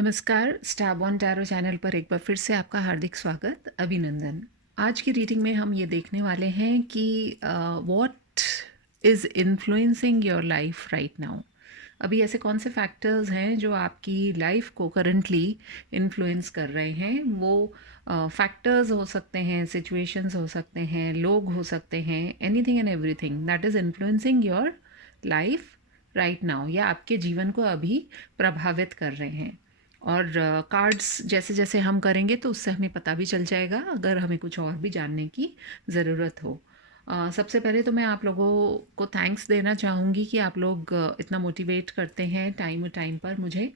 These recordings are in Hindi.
नमस्कार, स्टैब ऑन टैरो चैनल पर एक बार फिर से आपका हार्दिक स्वागत, अभिनंदन। आज की रीडिंग में हम ये देखने वाले हैं कि what is influencing your life right now. अभी ऐसे कौन से फैक्टर्स हैं जो आपकी लाइफ को करंटली इन्फ्लुएंस कर रहे हैं। वो फैक्टर्स हो सकते हैं, सिचुएशंस हो सकते हैं, लोग हो सकते हैं, anything and everything that is influencing your life right now या आपके जीवन को अभी प्रभावित कर रहे हैं। और कार्ड्स जैसे जैसे हम करेंगे तो उससे हमें पता भी चल जाएगा अगर हमें कुछ और भी जानने की ज़रूरत हो। सबसे पहले तो मैं आप लोगों को थैंक्स देना चाहूँगी कि आप लोग इतना मोटिवेट करते हैं टाइम टाइम पर मुझे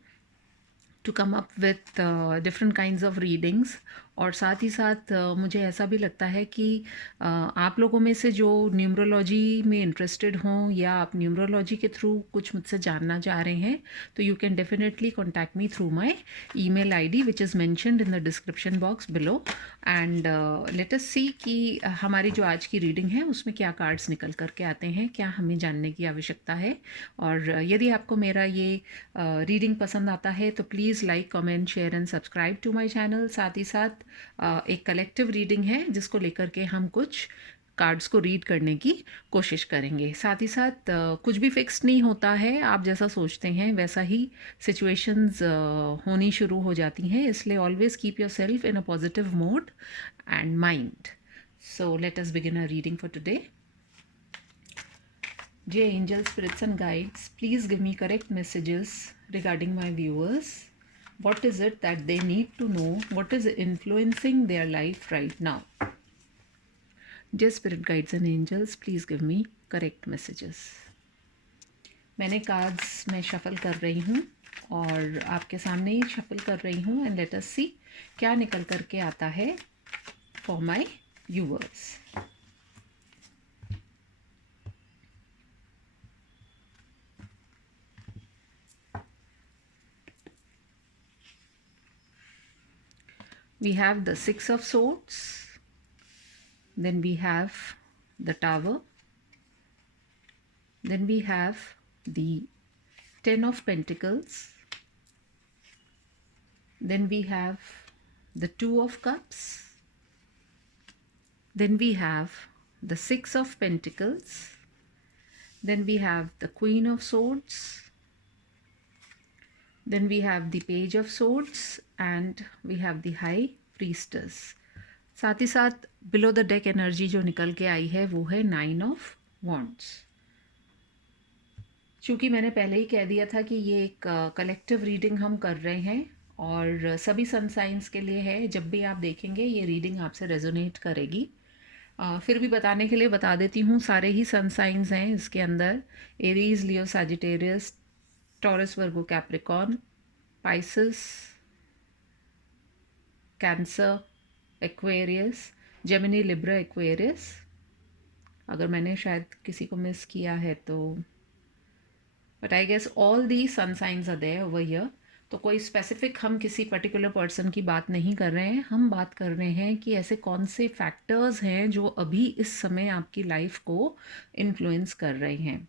to come up with different kinds of readings. और साथ ही साथ मुझे ऐसा भी लगता है कि आप लोगों में से जो न्यूमरोलॉजी में इंटरेस्टेड हों या आप न्यूमरोलॉजी के थ्रू कुछ मुझसे जानना चाह रहे हैं तो you can definitely contact me through my email ID which is mentioned in the description box below. And let us see कि हमारी जो आज की रीडिंग है उसमें क्या कार्ड्स निकल करके आते हैं, क्या हमें जानने की आवश्यकता है। और यदि आपको मेरा ये रीडिंग पसंद आता है तो please like, comment, share and subscribe to my channel. साथ ही साथ एक कलेक्टिव रीडिंग है जिसको लेकर के हम कुछ कार्ड्स को रीड करने की कोशिश करेंगे। साथ ही साथ कुछ भी फिक्स नहीं होता है, आप जैसा सोचते हैं वैसा ही सिचुएशंस होनी शुरू हो जाती हैं, इसलिए always keep your self in a positive mode and mind. So let us begin a reading for today. Dear angels, spirits and guides, please give me correct messages regarding my viewers. What is it that they need to know? What is influencing their life right now? Dear spirit guides and angels, please give me correct messages. मैंने कार्ड्स में शफल कर रही हूँ और आपके सामने ही शफल कर रही हूँ एंड लेट अस सी क्या निकल करके आता है for my viewers. We have the Six of Swords, then we have the Tower, then we have the Ten of Pentacles, then we have the Two of Cups, then we have the Six of Pentacles, then we have the Queen of Swords, then we have the Page of Swords and we have the High Priestess. साथ ही साथ बिलो द डेक एनर्जी जो निकल के आई है वो है नाइन ऑफ वॉन्ड्स। चूँकि मैंने पहले ही कह दिया था कि ये एक कलेक्टिव रीडिंग हम कर रहे हैं और सभी सन साइंस के लिए है। जब भी आप देखेंगे ये रीडिंग आपसे रेजोनेट करेगी। फिर भी बताने के लिए बता देती हूँ, सारे ही सन साइंस हैं इसके अंदर। Aries, Leo, Sagittarius, Taurus, Virgo, Capricorn, Pisces, Cancer, Aquarius, Gemini, Libra, Aquarius. अगर मैंने शायद किसी को मिस किया है तो but I guess all the sun signs are there over here. तो कोई स्पेसिफिक हम किसी पर्टिकुलर पर्सन की बात नहीं कर रहे हैं, हम बात कर रहे हैं कि ऐसे कौन से फैक्टर्स हैं जो अभी इस समय आपकी लाइफ को इन्फ्लुएंस कर रहे हैं।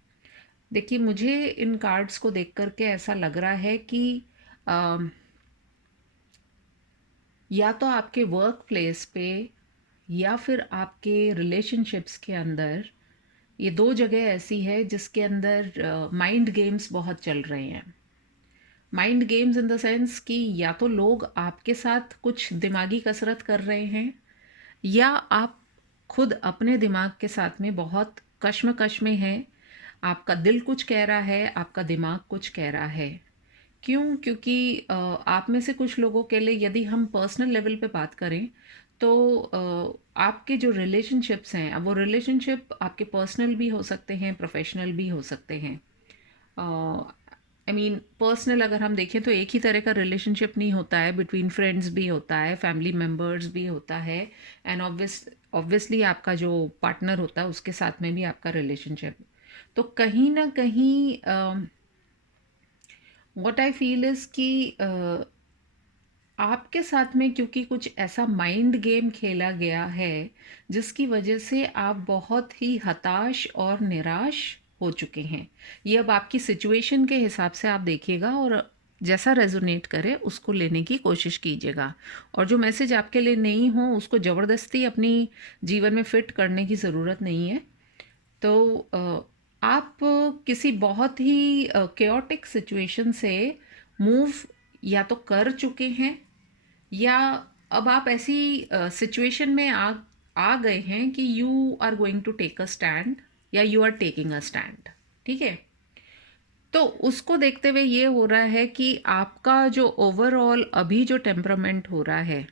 देखिए, मुझे इन कार्ड्स को देख करके ऐसा लग रहा है कि या तो आपके वर्क प्लेस पे या फिर आपके रिलेशनशिप्स के अंदर ये दो जगह ऐसी है जिसके अंदर माइंड गेम्स बहुत चल रहे हैं। Mind games in the sense कि या तो लोग आपके साथ कुछ दिमागी कसरत कर रहे हैं या आप खुद अपने दिमाग के साथ में बहुत कश्मकश में हैं। आपका दिल कुछ कह रहा है, आपका दिमाग कुछ कह रहा है। क्यों? क्योंकि आप में से कुछ लोगों के लिए यदि हम पर्सनल लेवल पे बात करें तो आपके जो रिलेशनशिप्स हैं, अब वो रिलेशनशिप आपके पर्सनल भी हो सकते हैं, प्रोफेशनल भी हो सकते हैं। आई मीन पर्सनल अगर हम देखें तो एक ही तरह का रिलेशनशिप नहीं होता है, बिटवीन फ्रेंड्स भी होता है, फैमिली मेम्बर्स भी होता है एंड ऑब्वियसली आपका जो पार्टनर होता है उसके साथ में भी आपका रिलेशनशिप। तो कहीं ना कहीं व्हाट आई फील इज़ कि आपके साथ में क्योंकि कुछ ऐसा माइंड गेम खेला गया है जिसकी वजह से आप बहुत ही हताश और निराश हो चुके हैं। ये अब आपकी सिचुएशन के हिसाब से आप देखिएगा और जैसा रेजोनेट करे उसको लेने की कोशिश कीजिएगा। और जो मैसेज आपके लिए नहीं हो उसको ज़बरदस्ती अपनी जीवन में फिट करने की ज़रूरत नहीं है। तो आप किसी बहुत ही केओटिक सिचुएशन से मूव या तो कर चुके हैं, या अब आप ऐसी सिचुएशन में आ गए हैं कि you are going to take a stand, या you are taking a stand. ठीक है, तो उसको देखते हुए ये हो रहा है कि आपका जो ओवरऑल अभी जो टेम्परामेंट हो रहा है,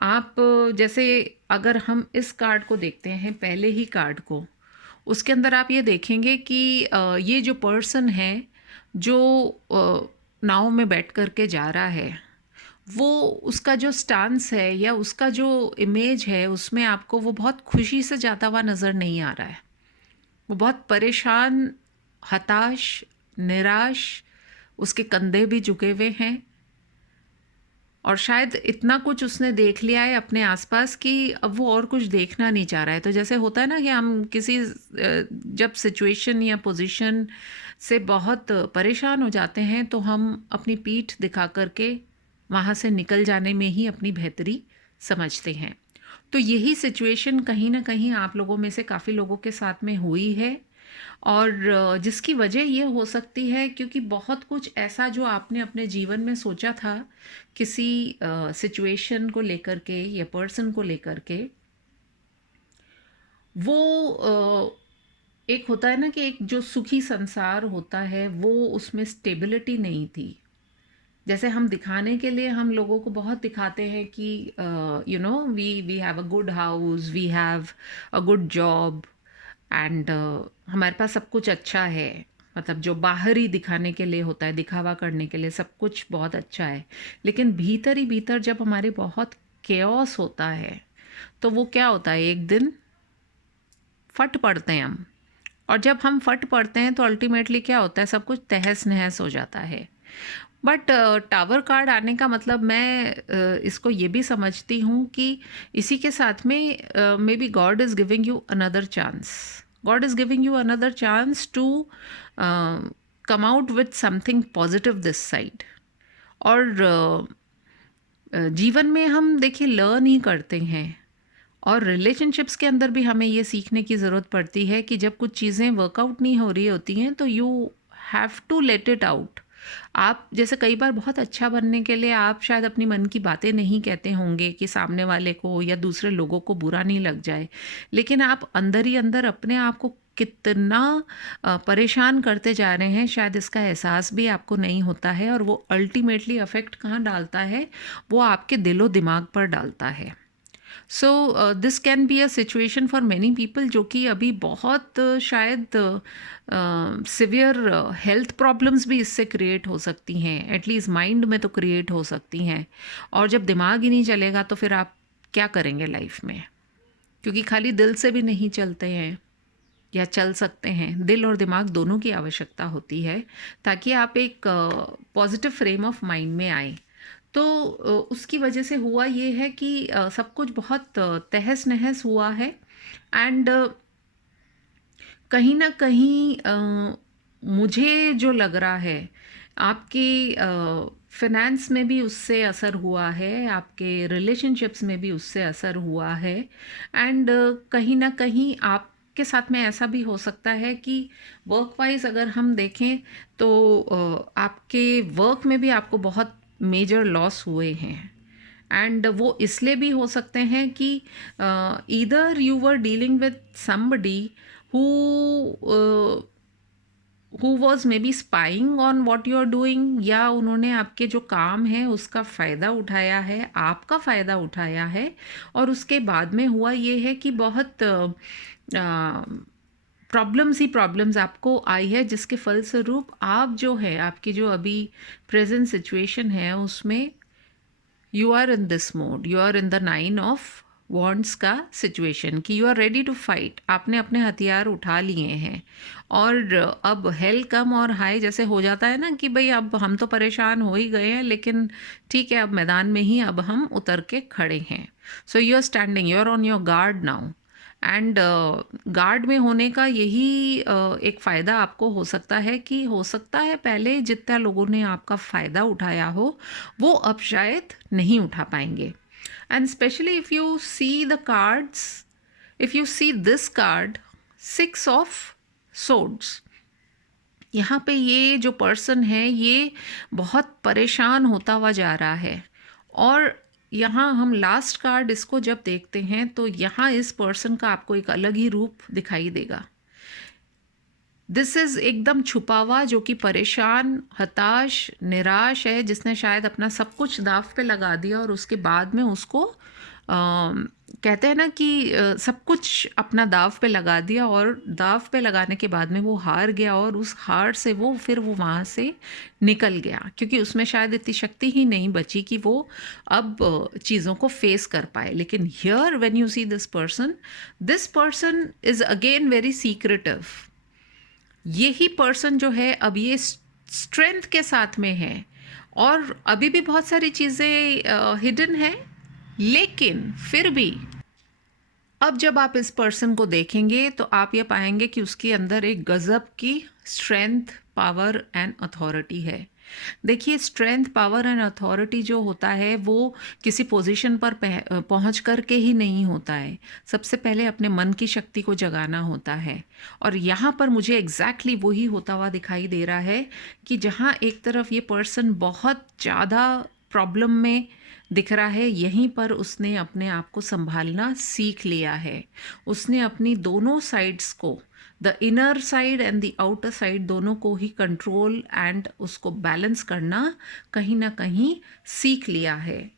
आप जैसे अगर हम इस कार्ड को देखते हैं, पहले ही कार्ड को, उसके अंदर आप ये देखेंगे कि ये जो पर्सन है जो नाव में बैठ कर के जा रहा है, वो उसका जो स्टांस है या उसका जो इमेज है उसमें आपको वो बहुत खुशी से जाता हुआ नज़र नहीं आ रहा है। वो बहुत परेशान, हताश, निराश, उसके कंधे भी झुके हुए हैं, और शायद इतना कुछ उसने देख लिया है अपने आसपास कि अब वो और कुछ देखना नहीं चाह रहा है। तो जैसे होता है ना कि हम किसी जब सिचुएशन या पोजीशन से बहुत परेशान हो जाते हैं तो हम अपनी पीठ दिखा करके वहाँ से निकल जाने में ही अपनी बेहतरी समझते हैं। तो यही सिचुएशन कहीं ना कहीं आप लोगों में से काफ़ी लोगों के साथ में हुई है, और जिसकी वजह ये हो सकती है क्योंकि बहुत कुछ ऐसा जो आपने अपने जीवन में सोचा था किसी सिचुएशन को लेकर के या पर्सन को लेकर के, वो एक होता है ना कि एक जो सुखी संसार होता है वो उसमें स्टेबिलिटी नहीं थी। जैसे हम दिखाने के लिए हम लोगों को बहुत दिखाते हैं कि we have a good house, we have a good job, and हमारे पास सब कुछ अच्छा है। मतलब जो बाहरी दिखाने के लिए होता है, दिखावा करने के लिए सब कुछ बहुत अच्छा है, लेकिन भीतर ही भीतर जब हमारे बहुत केओस होता है तो वो क्या होता है, एक दिन फट पड़ते हैं हम। और जब हम फट पड़ते हैं तो अल्टीमेटली क्या होता है, सब कुछ तहस नहस हो जाता है। बट टावर कार्ड आने का मतलब मैं इसको ये भी समझती हूँ कि इसी के साथ में maybe God is giving you another chance. God is giving you another chance to come out with something positive this side. और जीवन में हम देखिए लर्न ही करते हैं, और रिलेशनशिप्स के अंदर भी हमें ये सीखने की ज़रूरत पड़ती है कि जब कुछ चीज़ें वर्कआउट नहीं हो रही होती हैं तो you have to let it out. आप जैसे कई बार बहुत अच्छा बनने के लिए आप शायद अपनी मन की बातें नहीं कहते होंगे कि सामने वाले को या दूसरे लोगों को बुरा नहीं लग जाए, लेकिन आप अंदर ही अंदर अपने आप को कितना परेशान करते जा रहे हैं, शायद इसका एहसास भी आपको नहीं होता है। और वो अल्टीमेटली अफेक्ट कहाँ डालता है, वो आपके दिलो दिमाग पर डालता है। So this can be a situation for many people जो कि अभी बहुत शायद सिवियर हेल्थ प्रॉब्लम्स भी इससे क्रिएट हो सकती हैं, एटलीस्ट माइंड में तो क्रिएट हो सकती हैं। और जब दिमाग ही नहीं चलेगा तो फिर आप क्या करेंगे लाइफ में, क्योंकि खाली दिल से भी नहीं चलते हैं या चल सकते हैं, दिल और दिमाग दोनों की आवश्यकता होती है ताकि आप एक पॉजिटिव फ्रेम ऑफ माइंड में आए। तो उसकी वजह से हुआ ये है कि सब कुछ बहुत तहस नहस हुआ है, एंड कहीं ना कहीं मुझे जो लग रहा है आपके फिनेंस में भी उससे असर हुआ है, आपके रिलेशनशिप्स में भी उससे असर हुआ है, एंड कहीं ना कहीं आपके साथ में ऐसा भी हो सकता है कि वर्क वाइज अगर हम देखें तो आपके वर्क में भी आपको बहुत मेजर लॉस हुए हैं। एंड वो इसलिए भी हो सकते हैं कि either you were dealing with somebody who who was maybe spying on what you are doing, या उन्होंने आपके जो काम है उसका फ़ायदा उठाया है, आपका फ़ायदा उठाया है, और उसके बाद में हुआ ये है कि बहुत प्रॉब्लम्स ही प्रॉब्लम्स आपको आई है, जिसके फलस्वरूप आप जो है आपकी जो अभी प्रेजेंट सिचुएशन है उसमें you are in this mode, you are in the 9 of wands का सिचुएशन कि you are ready to fight. आपने अपने हथियार उठा लिए हैं, और अब हेल कम और हाई जैसे हो जाता है ना कि भाई अब हम तो परेशान हो ही गए हैं, लेकिन ठीक है अब मैदान में ही अब हम उतर के खड़े हैं। So you are standing, you are on your guard now, and guard में होने का यही एक फ़ायदा आपको हो सकता है कि हो सकता है पहले जितना लोगों ने आपका फ़ायदा उठाया हो वो अब शायद नहीं उठा पाएंगे. And specially if you see the cards, if you see this card, 6 of swords, यहाँ पे ये जो पर्सन है ये बहुत परेशान होता हुआ जा रहा है. और यहाँ हम लास्ट कार्ड इसको जब देखते हैं तो यहाँ इस पर्सन का आपको एक अलग ही रूप दिखाई देगा. दिस इज़ एकदम छुपा हुआ, जो कि परेशान, हताश, निराश है, जिसने शायद अपना सब कुछ दाव पे लगा दिया और उसके बाद में उसको कहते हैं ना कि सब कुछ अपना दाव पे लगा दिया और दाव पे लगाने के बाद में वो हार गया और उस हार से वो फिर वो वहाँ से निकल गया, क्योंकि उसमें शायद इतनी शक्ति ही नहीं बची कि वो अब चीज़ों को फेस कर पाए. लेकिन here when you see this person is again very secretive. यही पर्सन जो है अब ये स्ट्रेंथ के साथ में है और अभी भी बहुत सारी चीज़ें हिडन है, लेकिन फिर भी अब जब आप इस पर्सन को देखेंगे तो आप ये पाएंगे कि उसके अंदर एक गज़ब की स्ट्रेंथ, पावर एंड अथॉरिटी है. देखिए, स्ट्रेंथ, पावर एंड अथॉरिटी जो होता है वो किसी पोजीशन पर पहुंच कर के ही नहीं होता है. सबसे पहले अपने मन की शक्ति को जगाना होता है. और यहाँ पर मुझे एग्जैक्टली वही होता हुआ दिखाई दे रहा है कि जहाँ एक तरफ ये पर्सन बहुत ज़्यादा प्रॉब्लम में दिख रहा है, यहीं पर उसने अपने आप को संभालना सीख लिया है. उसने अपनी दोनों साइड्स को, the inner side and the outer side, दोनों को ही कंट्रोल एंड उसको बैलेंस करना कहीं ना कहीं सीख लिया है.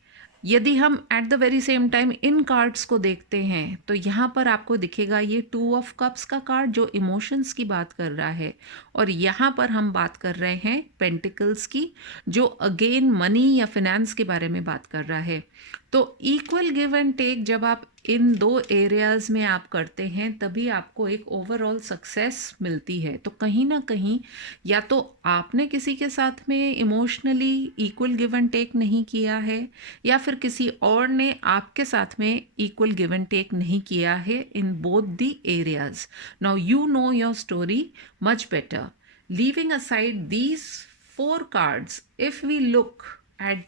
यदि हम at the very same time in cards को देखते हैं तो यहाँ पर आपको दिखेगा ये 2 ऑफ कप्स का कार्ड जो इमोशंस की बात कर रहा है, और यहाँ पर हम बात कर रहे हैं पेंटिकल्स की, जो अगेन मनी या फिनेंस के बारे में बात कर रहा है. तो इक्वल गिव एंड टेक जब आप इन दो एरियाज़ में आप करते हैं तभी आपको एक ओवरऑल सक्सेस मिलती है. तो कहीं ना कहीं या तो आपने किसी के साथ में emotionally equal give and take नहीं किया है, या फिर किसी और ने आपके साथ में इक्वल गिव एंड टेक नहीं किया है in both the areas. Now you know your story much better. Leaving aside these 4 cards, if we look at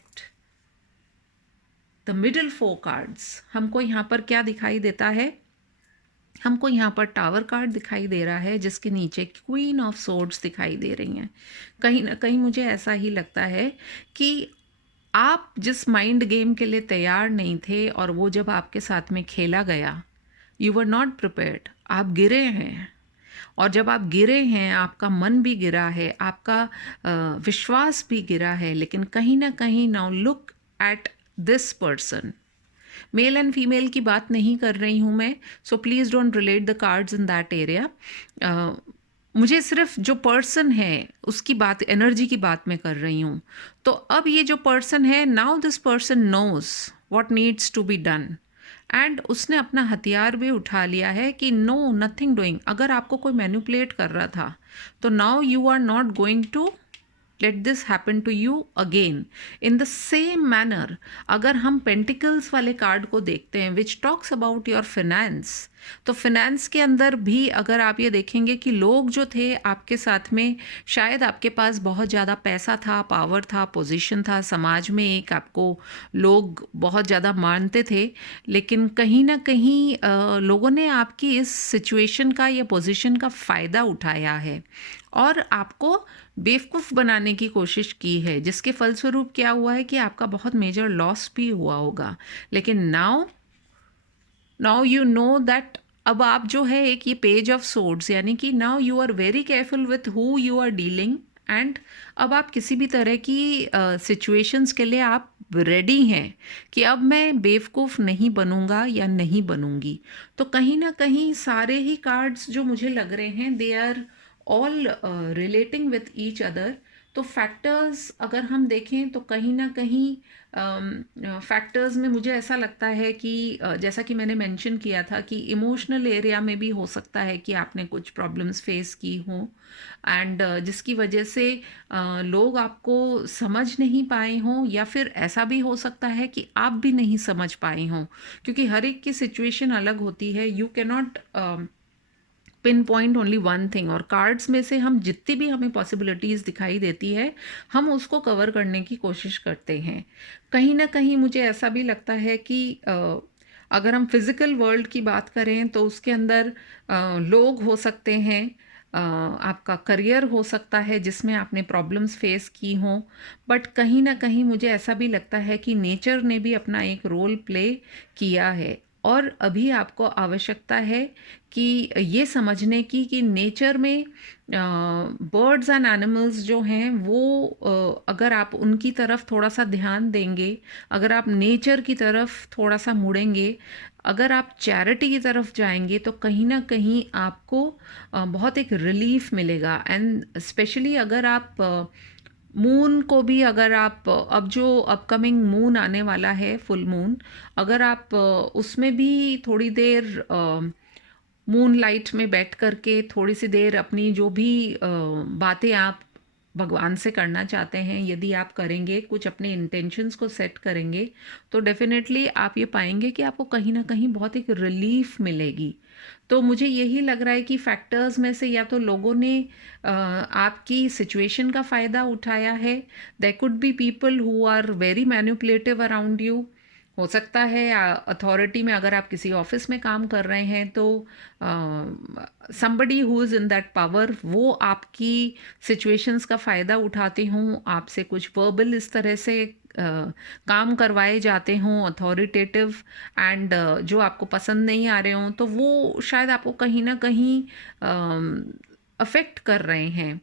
the middle 4 cards, हमको यहाँ पर क्या दिखाई देता है? हमको यहाँ पर टावर कार्ड दिखाई दे रहा है जिसके नीचे क्वीन ऑफ सोर्ड्स दिखाई दे रही हैं. कहीं ना कहीं मुझे ऐसा ही लगता है कि आप जिस माइंड गेम के लिए तैयार नहीं थे और वो जब आपके साथ में खेला गया, यू वर नॉट प्रिपेयर्ड. आप गिरे हैं, और जब आप गिरे हैं आपका मन भी गिरा है, आपका विश्वास भी गिरा है. लेकिन कहीं ना कहीं now look at this person. Male and female की बात नहीं कर रही हूँ मैं, so please don't relate the cards in that area. मुझे सिर्फ जो पर्सन है उसकी बात, एनर्जी की बात मैं कर रही हूँ. तो अब ये जो पर्सन है, now this person knows what needs to be done, and उसने अपना हथियार भी उठा लिया है कि नो, नथिंग डूइंग. अगर आपको कोई मैनिपुलेट कर रहा था तो now you are not going to let this happen to you again. In the same manner, अगर हम पेंटिकल्स वाले कार्ड को देखते हैं which talks about your finance, तो फिनेंस के अंदर भी अगर आप ये देखेंगे कि लोग जो थे आपके साथ में, शायद आपके पास बहुत ज़्यादा पैसा था, पावर था, पोजीशन था, समाज में एक आपको लोग बहुत ज़्यादा मानते थे, लेकिन कहीं ना कहीं लोगों ने आपकी इस सिचुएशन का या पोजीशन का फ़ायदा उठाया है और आपको बेवकूफ़ बनाने की कोशिश की है, जिसके फलस्वरूप क्या हुआ है कि आपका बहुत मेजर लॉस भी हुआ होगा. लेकिन नाउ यू नो दैट अब आप जो है एक ये पेज ऑफ सोर्ड्स, यानी कि now you are very careful with who you are dealing, and अब आप किसी भी तरह की सिचुएशंस के लिए आप रेडी हैं कि अब मैं बेवकूफ़ नहीं बनूंगा या नहीं बनूंगी. तो कहीं ना कहीं सारे ही कार्ड्स जो मुझे लग रहे हैं they are all relating with each other. तो फैक्टर्स अगर हम देखें तो कहीं न कहीं फैक्टर्स में मुझे ऐसा लगता है कि जैसा कि मैंने मेंशन किया था कि इमोशनल एरिया में भी हो सकता है कि आपने कुछ प्रॉब्लम्स फेस की हों एंड जिसकी वजह से लोग आपको समझ नहीं पाए हों, या फिर ऐसा भी हो सकता है कि आप भी नहीं समझ पाए हों, क्योंकि हर एक की सिचुएशन अलग होती है। You can not pin point only one thing, और कार्ड्स में से हम जितनी भी हमें पॉसिबिलिटीज़ दिखाई देती है हम उसको कवर करने की कोशिश करते हैं। कहीं ना कहीं मुझे ऐसा भी लगता है कि अगर हम फिज़िकल वर्ल्ड की बात करें तो उसके अंदर लोग हो सकते हैं, आपका करियर हो सकता है जिसमें आपने प्रॉब्लम्स फेस की हों, बट कहीं ना कहीं मुझे ऐसा भी लगता है कि नेचर ने भी अपना एक रोल प्ले किया है। और अभी आपको आवश्यकता है कि ये समझने की कि नेचर में बर्ड्स एंड एनिमल्स जो हैं वो अगर आप उनकी तरफ थोड़ा सा ध्यान देंगे, अगर आप नेचर की तरफ थोड़ा सा मुड़ेंगे, अगर आप चैरिटी की तरफ जाएंगे, तो कहीं ना कहीं आपको बहुत एक रिलीफ मिलेगा। एंड स्पेशली अगर आप मून को भी, अगर आप अब जो अपकमिंग मून आने वाला है, फुल मून, अगर आप उसमें भी थोड़ी देर मून लाइट में बैठ करके थोड़ी सी देर अपनी जो भी बातें आप भगवान से करना चाहते हैं, यदि आप करेंगे, कुछ अपने इंटेंशंस को सेट करेंगे, तो डेफिनेटली आप ये पाएंगे कि आपको कहीं ना कहीं बहुत एक रिलीफ मिलेगी। तो मुझे यही लग रहा है कि फैक्टर्स में से या तो लोगों ने आपकी सिचुएशन का फ़ायदा उठाया है, there could be people who are very manipulative around you. हो सकता है अथॉरिटी में अगर आप किसी ऑफिस में काम कर रहे हैं तो somebody who is in that power वो आपकी सिचुएशंस का फ़ायदा उठाते हों, आपसे कुछ वर्बल इस तरह से काम करवाए जाते हों अथॉरिटेटिव, एंड जो आपको पसंद नहीं आ रहे हों, तो वो शायद आपको कहीं ना कहीं अफेक्ट कर रहे हैं।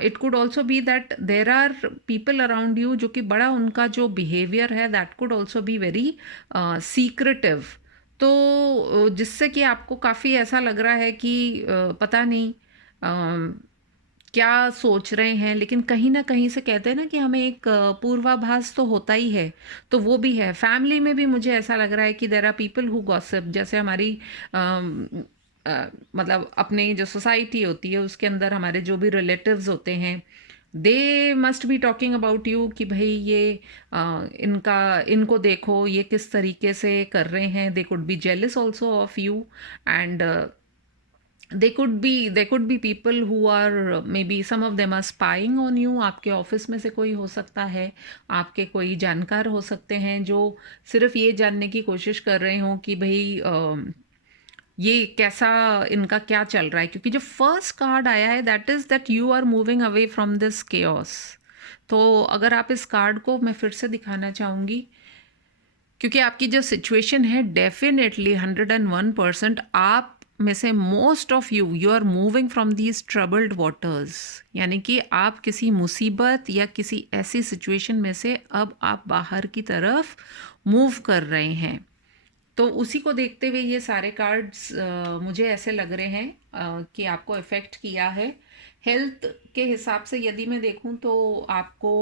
It could also be that there are people around you जो कि बड़ा उनका जो बिहेवियर है that could also be very secretive. तो जिससे कि आपको काफ़ी ऐसा लग रहा है कि पता नहीं क्या सोच रहे हैं, लेकिन कहीं ना कहीं से कहते हैं ना कि हमें एक पूर्वाभास तो होता ही है। तो वो भी है फैमिली में भी, मुझे ऐसा लग रहा है कि there are people who gossip, जैसे हमारी मतलब अपनी जो सोसाइटी होती है उसके अंदर हमारे जो भी रिलेटिव्स होते हैं, they must be talking about you कि भाई ये इनको देखो ये किस तरीके से कर रहे हैं। They could be jealous also of you, and they could be people who are maybe some of them are spying on you। आपके ऑफिस में से कोई हो सकता है, आपके कोई जानकार हो सकते हैं जो सिर्फ ये जानने की कोशिश कर रहे हों कि भाई ये कैसा, इनका क्या चल रहा है, क्योंकि जो फर्स्ट कार्ड आया है that is that you are moving away from this chaos. तो अगर आप इस कार्ड को, मैं फिर से दिखाना चाहूँगी, क्योंकि आपकी जो सिचुएशन है डेफिनेटली 101% आप में से most of you are moving from these troubled waters, यानी कि आप किसी मुसीबत या किसी ऐसी सिचुएशन में से अब आप बाहर की तरफ मूव कर रहे हैं। तो उसी को देखते हुए ये सारे कार्ड्स मुझे ऐसे लग रहे हैं कि आपको इफ़ेक्ट किया है। हेल्थ के हिसाब से यदि मैं देखूं तो आपको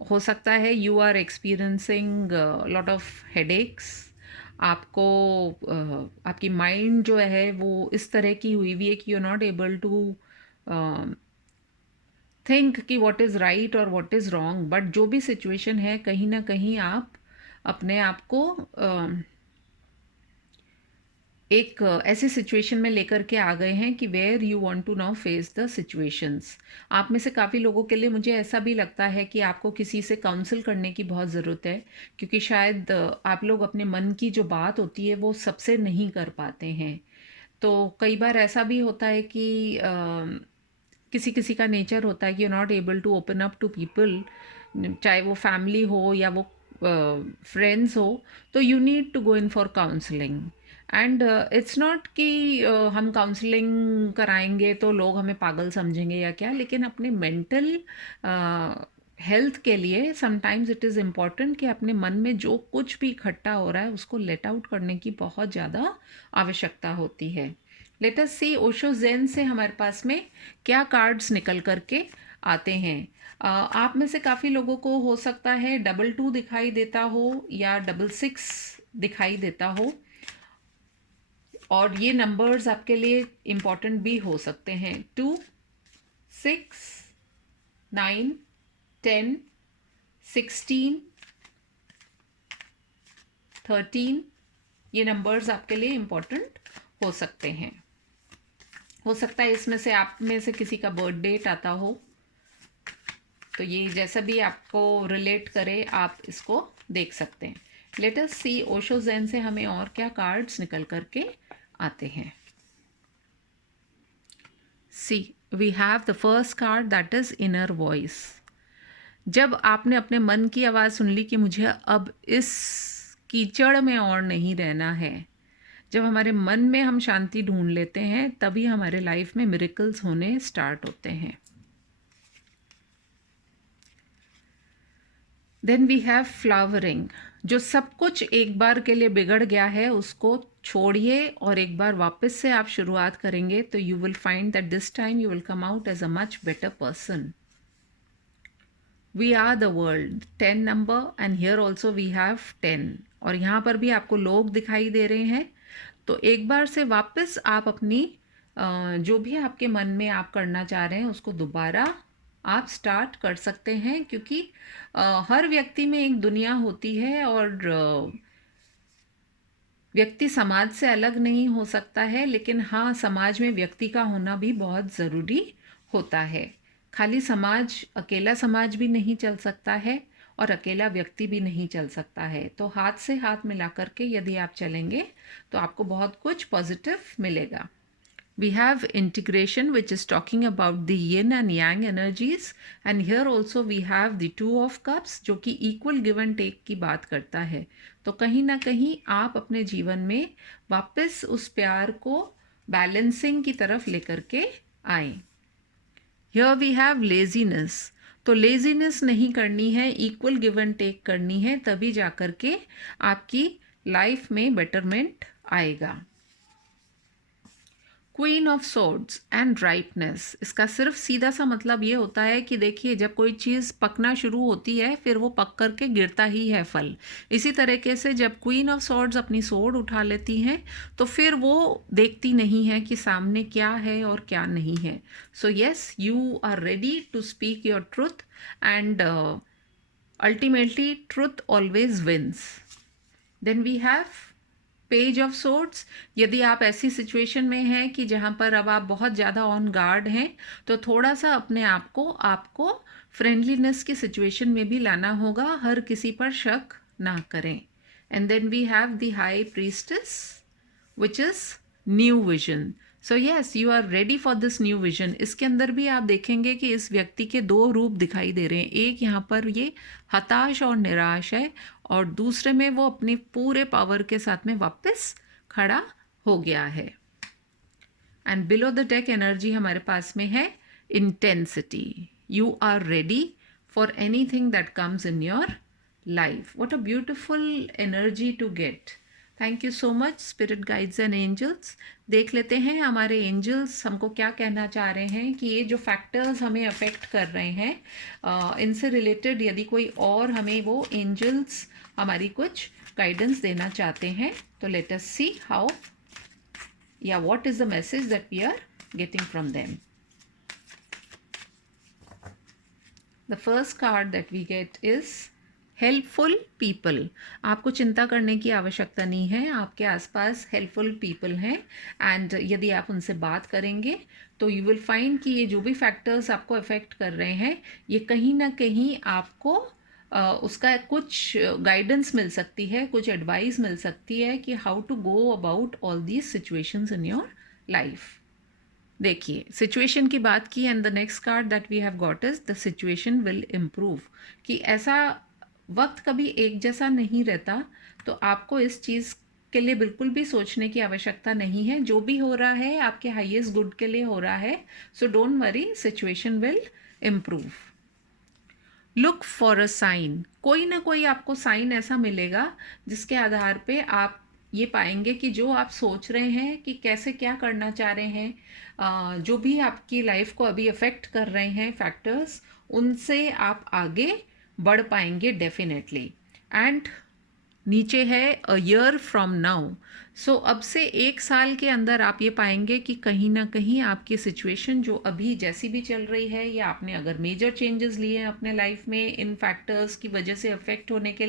हो सकता है you are experiencing lot of headaches. आपको आपकी माइंड जो है वो इस तरह की हुई हुई है कि you are not able to think कि व्हाट इज़ राइट और व्हाट इज़ रॉन्ग। बट जो भी सिचुएशन है, कहीं ना कहीं आप अपने आप को एक ऐसी सिचुएशन में लेकर के आ गए हैं कि where you want to now face the situations. आप में से काफ़ी लोगों के लिए मुझे ऐसा भी लगता है कि आपको किसी से काउंसिल करने की बहुत ज़रूरत है, क्योंकि शायद आप लोग अपने मन की जो बात होती है वो सबसे नहीं कर पाते हैं। तो कई बार ऐसा भी होता है कि किसी किसी का नेचर होता है कि you not able to open up to people, चाहे वो फैमिली हो या वो फ्रेंड्स हो, तो you need to go in for counselling. And it's not कि हम काउंसलिंग कराएंगे तो लोग हमें पागल समझेंगे या क्या, लेकिन अपने मेंटल हेल्थ के लिए समटाइम्स इट इज़ इम्पॉर्टेंट कि अपने मन में जो कुछ भी इकट्ठा हो रहा है उसको लेट आउट करने की बहुत ज़्यादा आवश्यकता होती है। Late us see Osho Zen से हमारे पास में क्या कार्ड्स निकल करके आते हैं। आप में से काफ़ी लोगों को हो सकता है 22 दिखाई देता हो या 66 दिखाई देता हो, और ये नंबर्स आपके लिए इम्पॉर्टेंट भी हो सकते हैं। 2, 6, 9, 10, 16, 13, ये नंबर्स आपके लिए इम्पॉर्टेंट हो सकते हैं। हो सकता है इसमें से आप में से किसी का बर्थ डेट आता हो, तो ये जैसा भी आपको रिलेट करे आप इसको देख सकते हैं। Let us see Osho Zen से हमें और क्या कार्ड्स निकल करके आते हैं। See we have the first card, that is inner voice. जब आपने अपने मन की आवाज़ सुन ली कि मुझे अब इस कीचड़ में और नहीं रहना है, जब हमारे मन में हम शांति ढूंढ लेते हैं, तभी हमारे लाइफ में मिरेकल्स होने स्टार्ट होते हैं। Then we have flowering. जो सब कुछ एक बार के लिए बिगड़ गया है उसको छोड़िए और एक बार वापस से आप शुरुआत करेंगे तो you will find that this time you will come out as a much better person. We are the world, 10 number, and here also we have 10, और यहाँ पर भी आपको लोग दिखाई दे रहे हैं। तो एक बार से वापस आप अपनी जो भी आपके मन में आप करना चाह रहे हैं उसको दोबारा आप स्टार्ट कर सकते हैं, क्योंकि हर व्यक्ति में एक दुनिया होती है, और व्यक्ति समाज से अलग नहीं हो सकता है, लेकिन हाँ, समाज में व्यक्ति का होना भी बहुत ज़रूरी होता है। खाली समाज, अकेला समाज भी नहीं चल सकता है और अकेला व्यक्ति भी नहीं चल सकता है। तो हाथ से हाथ मिला करके यदि आप चलेंगे तो आपको बहुत कुछ पॉजिटिव मिलेगा। We have integration, which is talking about the yin and yang energies, and here also we have the two of cups, जो कि equal give and take की बात करता है। तो कहीं ना कहीं आप अपने जीवन में वापस उस प्यार को बैलेंसिंग की तरफ लेकर के आए। Here we have laziness, तो लेजीनेस नहीं करनी है, इक्वल गिव एंड टेक करनी है, तभी जा कर के आपकी लाइफ में बेटरमेंट आएगा। क्वीन ऑफ सोर्ड्स एंड राइपनेस, इसका सिर्फ सीधा सा मतलब ये होता है कि देखिए, जब कोई चीज़ पकना शुरू होती है फिर वो पक करके गिरता ही है फल। इसी तरीके से जब क्वीन ऑफ सोर्ड्स अपनी सोर्ड उठा लेती हैं तो फिर वो देखती नहीं है कि सामने क्या है और क्या नहीं है। So yes, you are ready to speak your truth, and ultimately truth always wins. Then we have page of swords. यदि आप ऐसी सिचुएशन में हैं कि जहाँ पर अब आप बहुत ज़्यादा ऑन गार्ड हैं, तो थोड़ा सा अपने आप को आपको फ्रेंडलीनेस की सिचुएशन में भी लाना होगा, हर किसी पर शक ना करें। And then we have the high priestess, which is new vision. So yes, you are ready for this new vision. इसके अंदर भी आप देखेंगे कि इस व्यक्ति के दो रूप दिखाई दे रहे हैं। एक यहाँ पर ये हताश और निराश है, और दूसरे में वो अपने पूरे पावर के साथ में वापस खड़ा हो गया है। And below the deck energy हमारे पास में है intensity. You are ready for anything that comes in your life. What a beautiful energy to get. Thank you so much spirit guides and angels. देख लेते हैं हमारे एंजल्स हमको क्या कहना चाह रहे हैं कि ये जो फैक्टर्स हमें अफेक्ट कर रहे हैं, इनसे रिलेटेड यदि कोई और हमें वो एंजल्स हमारी कुछ गाइडेंस देना चाहते हैं, तो लेट अस सी हाउ या what is the message that we are getting from them. The first card that we get is helpful people. आपको चिंता करने की आवश्यकता नहीं है, आपके आसपास हेल्पफुल पीपल हैं, एंड यदि आप उनसे बात करेंगे तो यू विल फाइंड कि ये जो भी फैक्टर्स आपको अफेक्ट कर रहे हैं, ये कहीं ना कहीं आपको उसका कुछ गाइडेंस मिल सकती है, कुछ एडवाइस मिल सकती है कि how to go about all these situations in your life. देखिए, सिचुएशन की बात की, and the next card that we have got is the situation will improve. कि ऐसा वक्त कभी एक जैसा नहीं रहता, तो आपको इस चीज़ के लिए बिल्कुल भी सोचने की आवश्यकता नहीं है। जो भी हो रहा है आपके हाईएस्ट गुड के लिए हो रहा है। So don't worry, situation will improve. Look for a sign. कोई ना कोई आपको साइन ऐसा मिलेगा जिसके आधार पे आप ये पाएंगे कि जो आप सोच रहे हैं कि कैसे क्या करना चाह रहे हैं, जो भी आपकी लाइफ को अभी अफेक्ट कर रहे हैं फैक्टर्स, उनसे आप आगे बढ़ पाएंगे डेफिनेटली। एंड नीचे है अ ईयर फ्रॉम नाउ। सो अब से 1 साल के अंदर आप ये पाएंगे कि कहीं ना कहीं आपकी सिचुएशन जो अभी जैसी भी चल रही है, या आपने अगर मेजर चेंजेस लिए हैं अपने लाइफ में इन फैक्टर्स की वजह से अफेक्ट होने के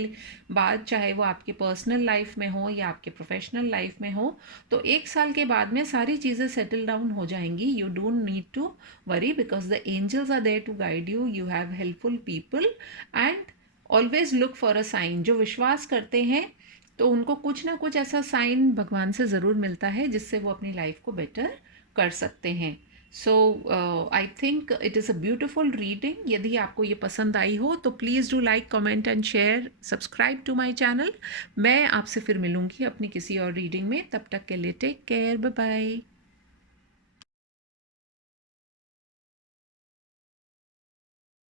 बाद, चाहे वो आपके पर्सनल लाइफ में हो या आपके प्रोफेशनल लाइफ में हो, तो 1 साल के बाद में सारी चीज़ें सेटल डाउन हो जाएंगी। You don't need to worry because the angels are there to guide you, you have helpful people. And always look for a sign. जो विश्वास करते हैं तो उनको कुछ ना कुछ ऐसा साइन भगवान से ज़रूर मिलता है जिससे वो अपनी लाइफ को बेटर कर सकते हैं। So I think it is a beautiful reading. यदि आपको ये पसंद आई हो तो please do like, comment and share, subscribe to my channel. मैं आपसे फिर मिलूँगी अपनी किसी और रीडिंग में। तब तक के लिए टेक केयर, बाय बाय।